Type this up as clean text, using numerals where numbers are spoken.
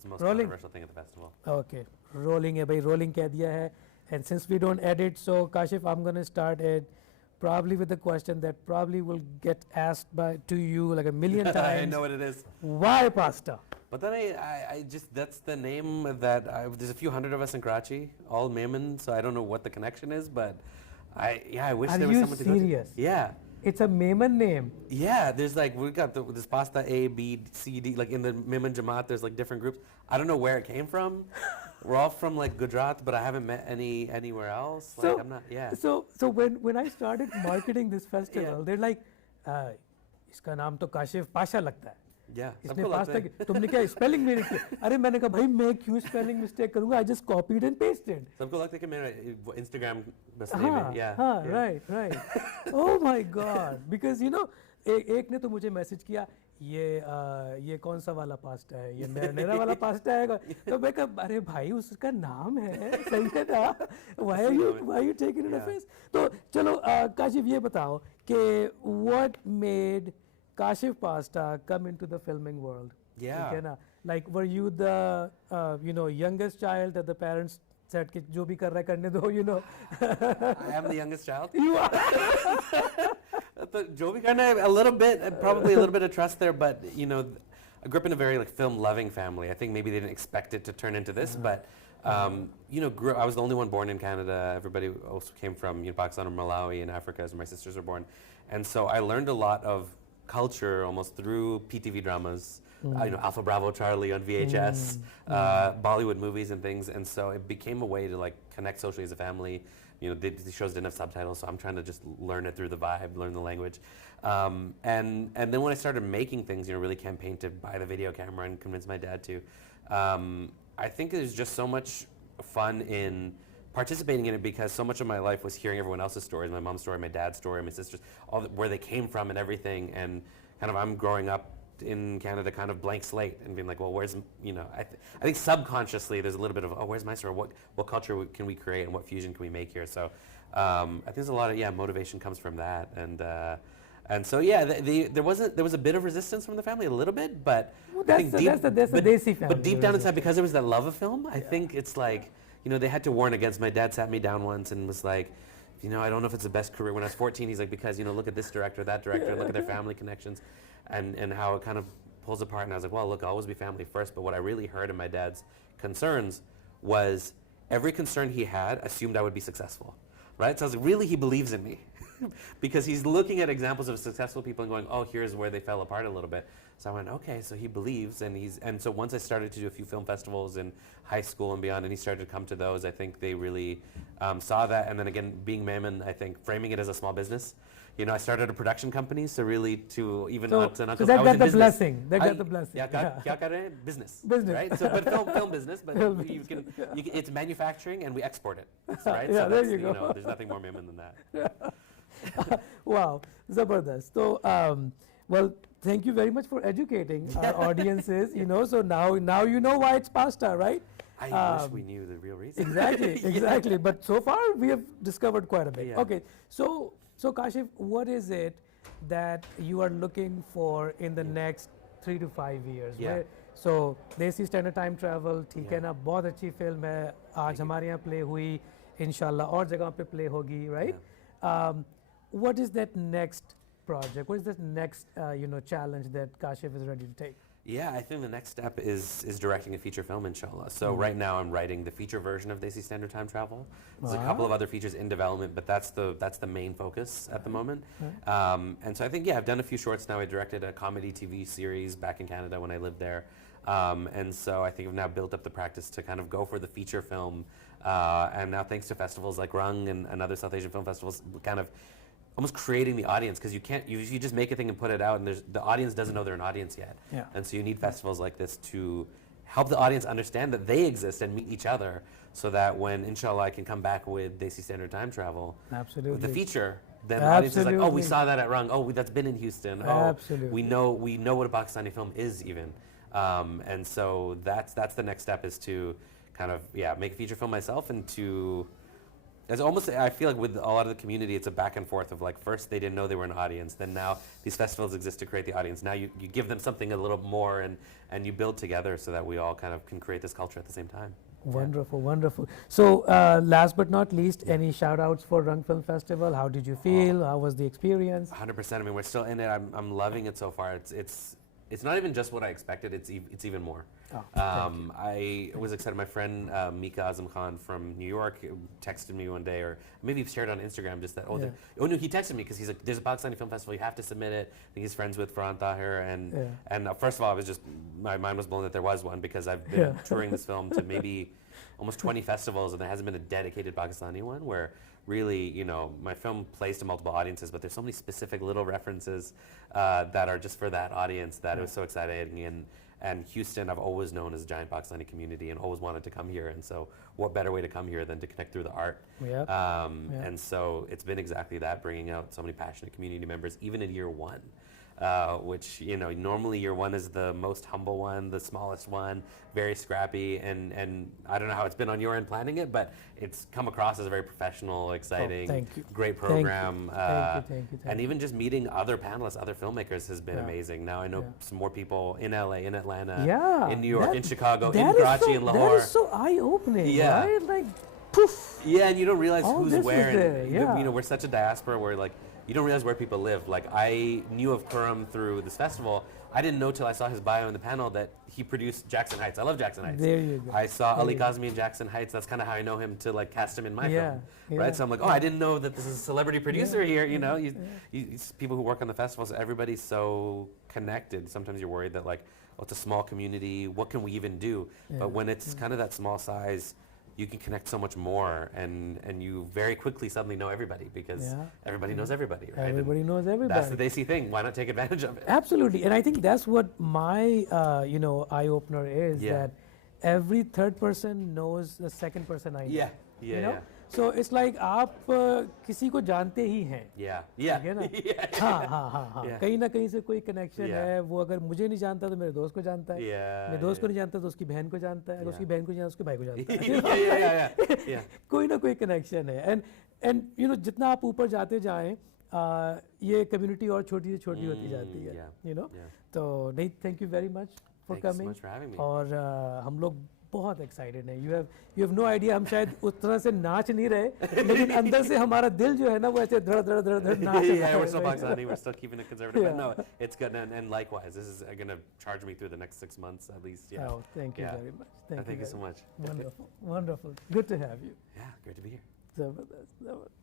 It's the most Rolling. controversial thing at the festival. Okay, rolling है भाई, rolling कह दिया है. And since we don't edit, so Kashif, I'm going to start it probably with a question that probably will get asked to you like a million times. I know what it is. Why pasta? But then I just, that's the name that, there's a few hundred of us in Karachi, all Memon, so I don't know what the connection is, but I wish there was someone to go to. Are you serious? Yeah. It's a Memon name. Yeah, there's like, we got this pasta A, B, C, D, like in the Memon Jamaat, there's like different groups. I don't know where it came from. We're all from like Gujarat, but I haven't met anywhere else. So, like, I'm not, yeah. So when I started marketing this festival, they're like, इसका नाम तो काशिफ पाशा लगता है. Yeah, इसने pasta तुमने क्या spelling मेरी की? अरे मैंने कहा भाई मैं क्यों स्पेलिंग मिस्टेक करूँगा? I just copied and pasted. सबको लगता है कि मेरा Instagram बस name है. Yeah. हाँ, right. Oh my God, because you know एक ने तो मुझे मैसेज किया ये कौन सा वाला पास्ता है, ये मेरा वाला पास्ता है. तो मैं कहा अरे भाई उसका नाम है, सही है ना? Why are you taking it offense? तो चलो काशिफ ये बताओ कि what made Kashif Pasta come into the filming world? Yeah. Okay, na? Like were you the youngest child that the parents said कि जो भी कर रहा है करने दो, you know? I am the youngest child. You are. जो भी करना है, a little bit, probably a little bit of trust there, but you know, I grew up in a very like film-loving family. I think maybe they didn't expect it to turn into this, but you know, I was the only one born in Canada. Everybody else came from Pakistan or Malawi and Africa, as my sisters were born, and so I learned a lot of culture almost through PTV dramas, you know, Alpha Bravo Charlie on VHS, Bollywood movies and things, and so it became a way to like connect socially as a family. You know, the shows didn't have subtitles, so I'm trying to just learn it through the vibe, learn the language, and then when I started making things, you know, really campaigned to buy the video camera and convince my dad to. I think there's just so much fun in participating in it because so much of my life was hearing everyone else's stories, my mom's story, my dad's story, my sister's, where they came from and everything, and kind of I'm growing up in Canada kind of blank slate and being like, well, where's, you know, I think subconsciously there's a little bit of, oh, where's my story? What culture can we create and what fusion can we make here? So I think there's a lot of, motivation comes from that. And so, there was a bit of resistance from the family, a little bit, but that's the Desi family. But deep down inside, because there was that love of film, I think it's like, you know, they had to warn against. My dad sat me down once and was like, you know, I don't know if it's the best career. When I was 14, he's like, because, you know, look at this director, that director, look at their family connections and how it kind of pulls apart. And I was like, well, look, I'll always be family first. But what I really heard in my dad's concerns was every concern he had assumed I would be successful, right? So I was like, really, he believes in me. Because he's looking at examples of successful people and going, oh, here's where they fell apart a little bit. So I went, okay, so he believes, and so once I started to do a few film festivals in high school and beyond, and he started to come to those, I think they really saw that. And then again, being Memon, I think framing it as a small business. You know, I started a production company, so really to even aunts and uncles. So that got the blessing. That got the blessing. Yeah, kya kar rahe hain? Business. Business. Right? So, but film business, but you can, it's manufacturing and we export it. Right? Yeah, so there you go. Know, there's nothing more Memon than that. Wow, Zabardast. So, well, thank you very much for educating our audiences, you know, so now you know why it's pasta, right? I wish we knew the real reason. Exactly. But so far we have discovered quite a bit. Yeah. Okay, so Kashif, what is it that you are looking for in the next 3 to 5 years? Yeah. So Desi Std time travel, ठीक है ना, बहुत अच्छी film है, आज हमारे यहाँ play हुई, इंशाल्लाह और जगह पे play होगी, right? Yeah. What is that next project? What is the next challenge that Kashif is ready to take? Yeah, I think the next step is directing a feature film, inshallah. So right now I'm writing the feature version of Desi Std Time Travel. There's a couple of other features in development, but that's the main focus at the moment. And so I think, I've done a few shorts now. I directed a comedy TV series back in Canada when I lived there. And so I think I've now built up the practice to kind of go for the feature film. And now thanks to festivals like Rung and other South Asian film festivals, kind of almost creating the audience, because you just make a thing and put it out, and the audience doesn't know they're an audience yet. Yeah. And so you need festivals like this to help the audience understand that they exist and meet each other, so that when, inshallah, I can come back with Desi Std Time Travel, absolutely, with the feature, then the audience is like, oh, we saw that at Rung, oh, that's been in Houston, oh, absolutely, we know what a Pakistani film is even. And so that's the next step, is to kind of make a feature film myself and to It's almost, I feel like with a lot of the community, it's a back and forth of like, first they didn't know they were an audience, then now these festivals exist to create the audience. Now you give them something a little more and you build together so that we all kind of can create this culture at the same time. Wonderful, wonderful. So last but not least, any shout outs for Rung Film Festival? How did you feel? How was the experience? 100%. I mean, we're still in it. I'm loving it so far. It's not even just what I expected. It's even more. Oh, I was excited. My friend Mika Azam Khan from New York texted me one day, or maybe he shared on Instagram just that. Oh no, he texted me because he's like, "There's a Pakistani film festival. You have to submit it." I think he's friends with Farhan Tahir, and first of all, I was just, my mind was blown that there was one, because I've been touring this film to maybe almost 20 festivals, and there hasn't been a dedicated Pakistani one where really, you know, my film plays to multiple audiences, but there's so many specific little references that are just for that audience that it was so exciting. And Houston, I've always known as a giant Pakistani community and always wanted to come here. And so what better way to come here than to connect through the art? And so it's been exactly that, bringing out so many passionate community members, even in year one. Which, you know, normally year one is the most humble one, the smallest one, very scrappy, and I don't know how it's been on your end planning it, but it's come across as a very professional, exciting, great program. Thank you. And even just meeting other panelists, other filmmackers has been amazing. Now I know some more people in LA, in Atlanta, in New York, in Chicago, in Karachi, in Lahore. That is so eye-opening, right? Like, poof. Yeah, and you don't realize who's where. There, you know, we're such a diaspora where, like, you don't realize where people live. Like, I knew of Khurram through this festival. I didn't know till I saw his bio in the panel that he produced Jackson Heights. I love Jackson Heights. There you go. I saw Ali Kazmi in Jackson Heights. That's kind of how I know him, to like cast him in my film, right? So I'm like, oh, I didn't know that this is a celebrity producer here. You know, people who work on the festivals, everybody's so connected. Sometimes you're worried that, like, oh, it's a small community. What can we even do? But when it's kind of that small size, you can connect so much more, and you very quickly suddenly know everybody, because everybody knows everybody, right? Everybody knows everybody. That's the Desi thing. Why not take advantage of it? Absolutely, and I think that's what my eye opener is, that every third person knows the second person I know. You know? So it's like आप किसी को जानते ही हैं, ठीक है ना? हाँ, कहीं ना कहीं से कोई कनेक्शन है. वो अगर मुझे नहीं जानता तो मेरे दोस्त को जानता है, मेरे दोस्त को नहीं जानता तो उसकी बहन को जानता है, अगर उसकी बहन को जानता है उसके भाई को जानता है. कोई ना कोई कनेक्शन है. एंड यू नो, जितना आप ऊपर जाते जाएं, ये कम्युनिटी और छोटी से छोटी होती जाती है, यू नो. तो नहीं, thank you very much for coming. और हम लोग बहुत एक्साइटेड है. You have no idea. हम शायद उस तरह से नाच नहीं रहे, लेकिन अंदर से हमारा दिल जो है ना, वो ऐसे धड़ धड़ धड़ धड़ नाच रहा है. We're still Pakistani. We're still keeping it conservative. But no, it's good. And likewise, this is going to charge me through the next 6 months at least. Oh, thank you very much. Thank you so much. Wonderful. Good to have you. Yeah, great to be here. Zabardast.